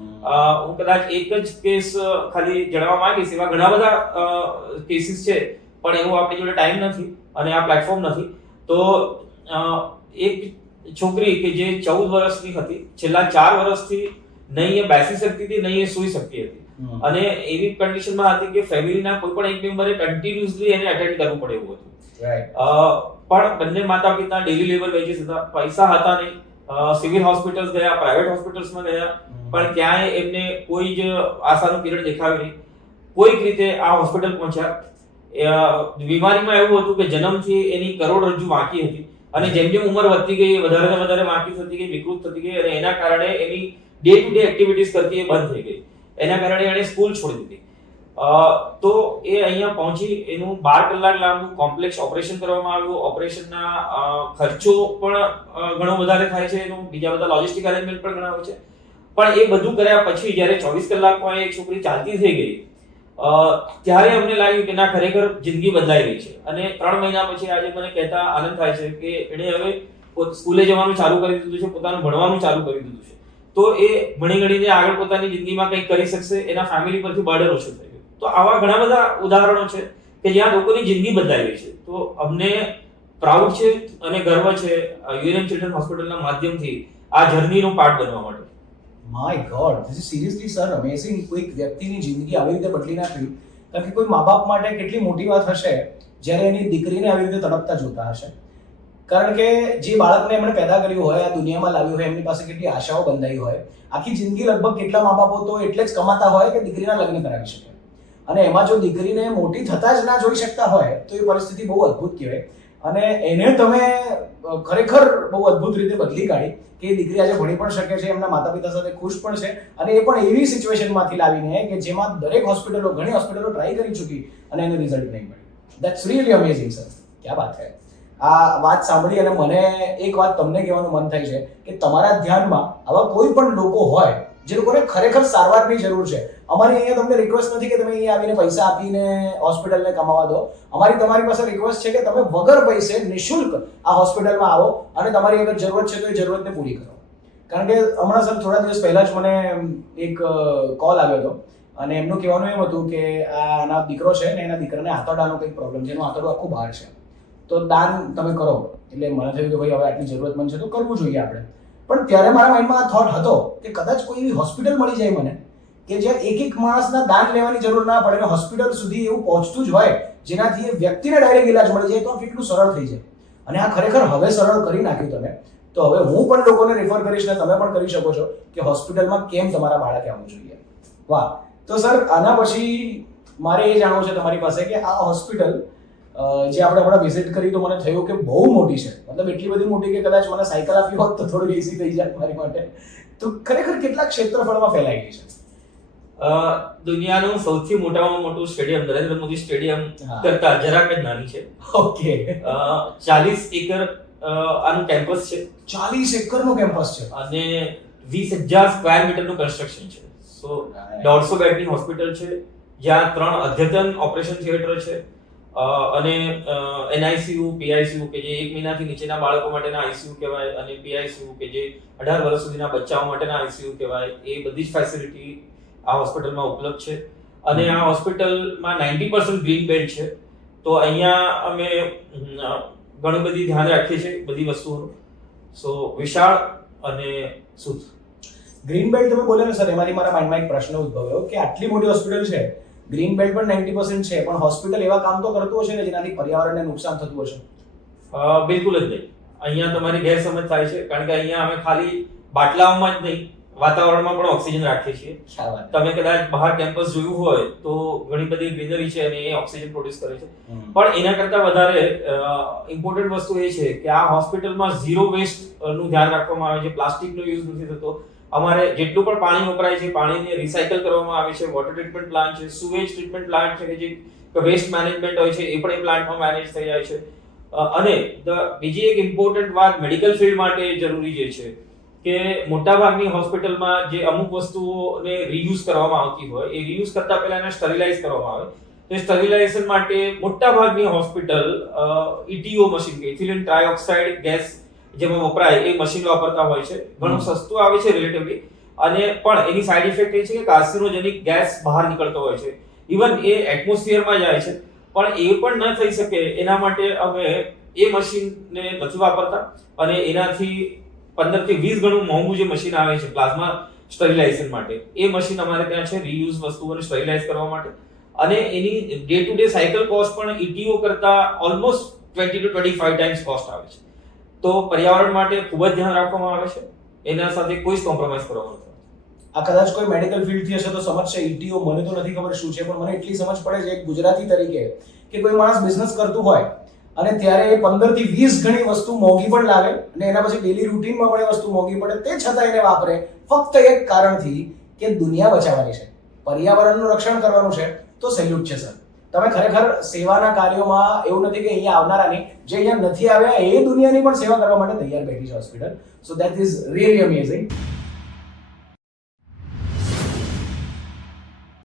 હું કદાચ એક જ કેસ ખાલી જણાવવા માંગીશ. એવા ઘણા બધા કેસીસ છે, પણ એવો આપણી જોડે ટાઈમ નથી અને આ પ્લેટફોર્મ નથી. તો એક છોકરી કે જે 14 વર્ષની હતી, છેલ્લા 4 વર્ષથી નહીં એ બેસી શકતી હતી, નહીં એ સૂઈ શકતી હતી, અને એવી કન્ડિશનમાં હતી કે ફેમિલીના કોઈ પણ એક મેમ્બરે કન્ટિન્યુઅસલી એને અટેન્ડ કરવું પડે એવું હતું. પણ બંને માતા પિતા ડેલી લેબર વેજીસ હતા, પૈસા હતા નહીં. સિવિલ હોસ્પિટલ્સ ગયા, પ્રાઇવેટ હોસ્પિટલ્સમાં ગયા, પણ ક્યાંય એમને કોઈ જ આશાનું કિરણ દેખાયું નહીં. કોઈક રીતે આ હોસ્પિટલ પહોંચ્યા. બીમારીમાં એવું હતું કે જન્મથી એની કરોડરજ્જુ વાંકી હતી, અને જેમ જેમ ઉંમર વધતી ગઈ વધારે ને વધારે વાંકી થતી ગઈ, વિકૃત થતી ગઈ, અને એના કારણે એની ડે ટુ ડે એક્ટિવિટીઝ કરતી એ બંધ થઈ ગઈ. એના કારણે એણે સ્કૂલ છોડી દીધી. તો એ અહીંયા પહોંચી, એનું 12 કલાક લાંબુ કોમ્પ્લેક્સ ઓપરેશન કરવામાં આવ્યું. ઓપરેશનના ખર્ચો પણ ઘણો વધારે થાય છે, એનું બીજા બધા લોજિસ્ટિક અરેન્જમેન્ટ પણ ઘણા હોય છે. પણ એ બધું કર્યા પછી જ્યારે 24 કલાકમાં એક છોકરી ચાલતી થઈ ગઈ, ત્યારે અમને લાગ્યું કે ના, ખરેખર જિંદગી બદલાઈ ગઈ છે. અને 3 મહિના પછી આજે મને કહેતા આનંદ થાય છે કે એણે હવે સ્કૂલે જવાનું ચાલુ કરી દીધું છે, પોતાનું ભણવાનું ચાલુ કરી દીધું છે. તો એ ભણી ગણીને આગળ પોતાની જિંદગીમાં કંઈક કરી શકશે, એના ફેમિલી પરથી બર્ડન ઓછું થઈ ગયું. તો આવા ઘણા બધા ઉદાહરણો છે કે જ્યાં લોકોની જિંદગી બદલાઈ ગઈ છે. તો અમને પ્રાઉડ છે અને ગર્વ છે યુએનએમ ચિલ્ડ્રન હોસ્પિટલના માધ્યમથી આ જર્નીનો પાર્ટ બનવા માટે. My God, this is seriously sir amazing. કોઈક વ્યક્તિની જિંદગી આવી રીતે બદલી નાખવી, કારણ કે કોઈ મા બાપ માટે કેટલી મોટી વાત હશે જ્યારે એની દીકરીને આવી રીતે તડપતા જોતા હશે. કારણ કે જે બાળકને એમણે પેદા કર્યું હોય, આ દુનિયામાં લાવ્યું હોય, એમની પાસે કેટલી આશાઓ બંધાઈ હોય. આખી જિંદગી લગભગ કેટલા મા બાપો તો એટલે જ કમાતા હોય કે દીકરીના લગ્ન કરાવી શકે, અને એમાં જો દીકરીને મોટી થતા જ ના જોઈ શકતા હોય તો એ પરિસ્થિતિ બહુ અદ્ભુત કહેવાય. અને એને તમે ખરેખર બહુ અદ્ભુત રીતે બદલી કાઢી કે દીકરી આજે ભણી પણ શકે છે, એમના માતા પિતા સાથે ખુશ પણ છે, અને એ પણ એવી સિચ્યુએશનમાંથી લાવીને કે જેમાં દરેક હોસ્પિટલો, ઘણી હોસ્પિટલો ટ્રાય કરી ચૂકી અને એનું રિઝલ્ટ નહીં મળ્યું. That's really amazing sir. ક્યાં વાત છે. આ વાત સાંભળી અને મને એક વાત તમને કહેવાનું મન થાય છે કે તમારા ધ્યાનમાં આવા કોઈ પણ લોકો હોય જે લોકોને ખરેખર સારવારની જરૂર છે. અમારી અહીંયા તમને રિક્વેસ્ટ નથી કે તમે અહીંયા આવીને પૈસા આપીને હોસ્પિટલને કમાવા દો. તમારી પાસે રિક્વેસ્ટ છે કે તમે વગર પૈસે નિઃશુલ્ક આ હોસ્પિટલમાં આવો અને તમારી અગર જરૂરત છે તો એ જરૂરતને પૂરી કરો. કારણ કે હમણાં સર થોડા દિવસ પહેલા જ મને એક કોલ આવ્યો હતો, અને એમનું કહેવાનું એમ હતું કે આના દીકરો છે ને એના દીકરાને આંતરડાનો કંઈક પ્રોબ્લેમ છે, એનું આંતરડું આખું બહાર છે, તો દાન તમે કરો. એટલે મને થયું કે ભાઈ હવે આટલી જરૂરતમંદ છે તો કરવું જોઈએ આપણે. પણ ત્યારે મારા માઇન્ડમાં આ થોટ હતો કે કદાચ કોઈ એવી હોસ્પિટલ મળી જાય મને કે જ્યાં એક માણસના દાન લેવાની જરૂર ના પડે અને હોસ્પિટલ સુધી એવું પહોંચતું જ હોય જેનાથી એ વ્યક્તિને ડાયરેક્ટ ઇલાજ મળી જાય, તો આ કેટલું સરળ થઈ જાય. અને આ ખરેખર હવે સરળ કરી નાખ્યું તમે. તો હવે હું પણ લોકોને રેફર કરીશ ને તમે પણ કરી શકો છો કે હોસ્પિટલમાં કેમ તમારા બાળકે આવવું જોઈએ. વાહ. તો સર આના પછી મારે એ જાણવું છે તમારી પાસે કે આ હોસ્પિટલ જે આપણે હમણાં વિઝિટ કરી તો મને થયું કે બહુ મોટી છે, મતલબ એટલી બધી મોટી કે કદાચ મને સાયકલ આપી હોત તો થોડું ઈઝી થઈ જાય મારી માટે. તો ખરેખર કેટલા ક્ષેત્રફળમાં ફેલાઈ ગઈ છે? દુનિયાનું સૌથી મોટામાં મોટું સ્ટેડિયમ નરેન્દ્ર મોદી સ્ટેડિયમ કરતા જરાક જ નાની છે. ઓકે. 40 એકર આનું કેમ્પસ છે. 40 એકરનું કેમ્પસ છે અને 20,000 સ્ક્વેર મીટરનું કન્સ્ટ્રક્શન છે. સો 150 બેડની હોસ્પિટલ છે જ્યાં 3 અદ્યતન ઓપરેશન થિયેટર છે, અને NICU, PICU કે જે 1 મહિનાથી નીચેના બાળકો માટેના ICU કહેવાય, અને PICU કે જે 18 વર્ષ સુધીના બચ્ચાઓ માટેના ICU કહેવાય. એ બધી જ ફેસિલિટી આ હોસ્પિટલમાં ઉપલબ્ધ છે. અને આ હોસ્પિટલમાં 90% ગ્રીન બેલ્ટ છે. તો અહીંયા અમે ઘણી બધી ધ્યાન રાખીએ છીએ બધી વસ્તુઓનું. સો વિશાળ અને શુદ્ધ. ગ્રીન બેલ્ટ તમે બોલ્યા ને સર, એમાંથી મારા માઇન્ડમાં એક પ્રશ્ન ઉદ્ભવ્યો કે આટલી મોટી હોસ્પિટલ છે, ગ્રીન બેલ્ટ પણ 90% છે, પણ હોસ્પિટલ એવા કામ તો કરતું હશે ને જેનાથી પર્યાવરણને નુકસાન થતું હશે? બિલકુલ જ નહીં. અહીંયા તમારી ગેરસમજ થાય છે, કારણ કે અહીંયા અમે ખાલી બાટલાઓમાં જ નહીં, વાતાવરણમાં પણ ઓક્સિજન રાખીએ છીએ. તમે કદાચ બહાર કેમ્પસ જોયું હોય તો ઘણી બધી ગ્રીનરી છે અને એ ઓક્સિજન પ્રોડ્યુસ કરે છે. પણ એના કરતા વધારે ઇમ્પોર્ટન્ટ વસ્તુ એ છે કે આ હોસ્પિટલમાં ઝીરો વેસ્ટ નું ધ્યાન રાખવામાં આવે છે. પ્લાસ્ટિકનો યુઝ નથી થતો. અમારે જેટલું પણ પાણી વપરાય છે, પાણીને રિસાયકલ કરવામાં આવે છે. વોટર ટ્રીટમેન્ટ પ્લાન્ટ છે, સુવેજ ટ્રીટમેન્ટ પ્લાન્ટ છે, કે જે વેસ્ટ મેનેજમેન્ટ હોય છે એ પણ એ પ્લાન્ટમાં મેનેજ થઈ જાય છે. અને બીજી એક ઇમ્પોર્ટન્ટ વાત મેડિકલ ફિલ્ડ માટે જરૂરી જે છે કે મોટાભાગની હોસ્પિટલમાં જે અમુક વસ્તુઓને રીયુઝ કરવામાં આવતી હોય એ રીયુઝ કરતા પહેલા એને સ્ટરીલાઇઝ કરવામાં આવે. તો સ્ટરીલાઇઝેશન માટે મોટાભાગની હોસ્પિટલ ETO મશીન કે ઇથિલિન ટ્રાયોક્સાઇડ ગેસ જેમાં વપરાય એ મશીન વાપરતા હોય છે. ઘણું સસ્તું આવે છે રિલેટિવલી, અને પણ એની સાઈડ ઇફેક્ટ એ છે કે કાર્સિનોજેનિક ગેસ બહાર નીકળતો હોય છે, ઇવન એ એટમોસ્ફિયરમાં જાય છે, પણ એ પણ ન થઈ શકે એના માટે અમે એ મશીનને નથી વાપરતા અને એનાથી 15 થી 20 ગણું મોંઘું જે મશીન આવે છે પ્લાઝમા સ્ટરીલાઇઝેશન માટે, એ મશીન અમારે ત્યાં છે રીયુઝ વસ્તુઓને સ્ટરીલાઇઝ કરવા માટે, અને any day to day cycle cost પણ ETO કરતા ઓલમોસ્ટ 20 to 25 ટાઈમ્સ કોસ્ટ આવે છે. તો પર્યાવરણ માટે ખૂબ જ ધ્યાન રાખવામાં આવે છે, એના સાથે કોઈ જ કોમ્પ્રોમાઇઝ કરવામાં નથી. આ કદાચ કોઈ મેડિકલ ફિલ્ડ થી હશે તો સમજશે ETO, મને તો નથી ખબર શું છે, પણ મને એટલી સમજ પડે છે એક ગુજરાતી તરીકે કે કોઈ માણસ બિઝનેસ કરતું હોય અને ત્યારે 15 થી 20 ગણી વસ્તુ મોંઘી પણ લાગે અને એના પછી ડેલી રૂટીનમાં પણ એ વસ્તુ મોંઘી પડે, તે છતાં એને વાપરે ફક્ત એક કારણથી કે દુનિયા બચાવવાની છે, પર્યાવરણનું રક્ષણ કરવાનું છે. તો સેલ્યુટ છે સર, તમે ખરેખર સેવાના કાર્યોમાં એવું નથી કે અહીંયા આવનારાની, જે અહીંયા નથી આવ્યા એ દુનિયાની પણ સેવા કરવા માટે તૈયાર બેઠી છે hospital. So that is really amazing.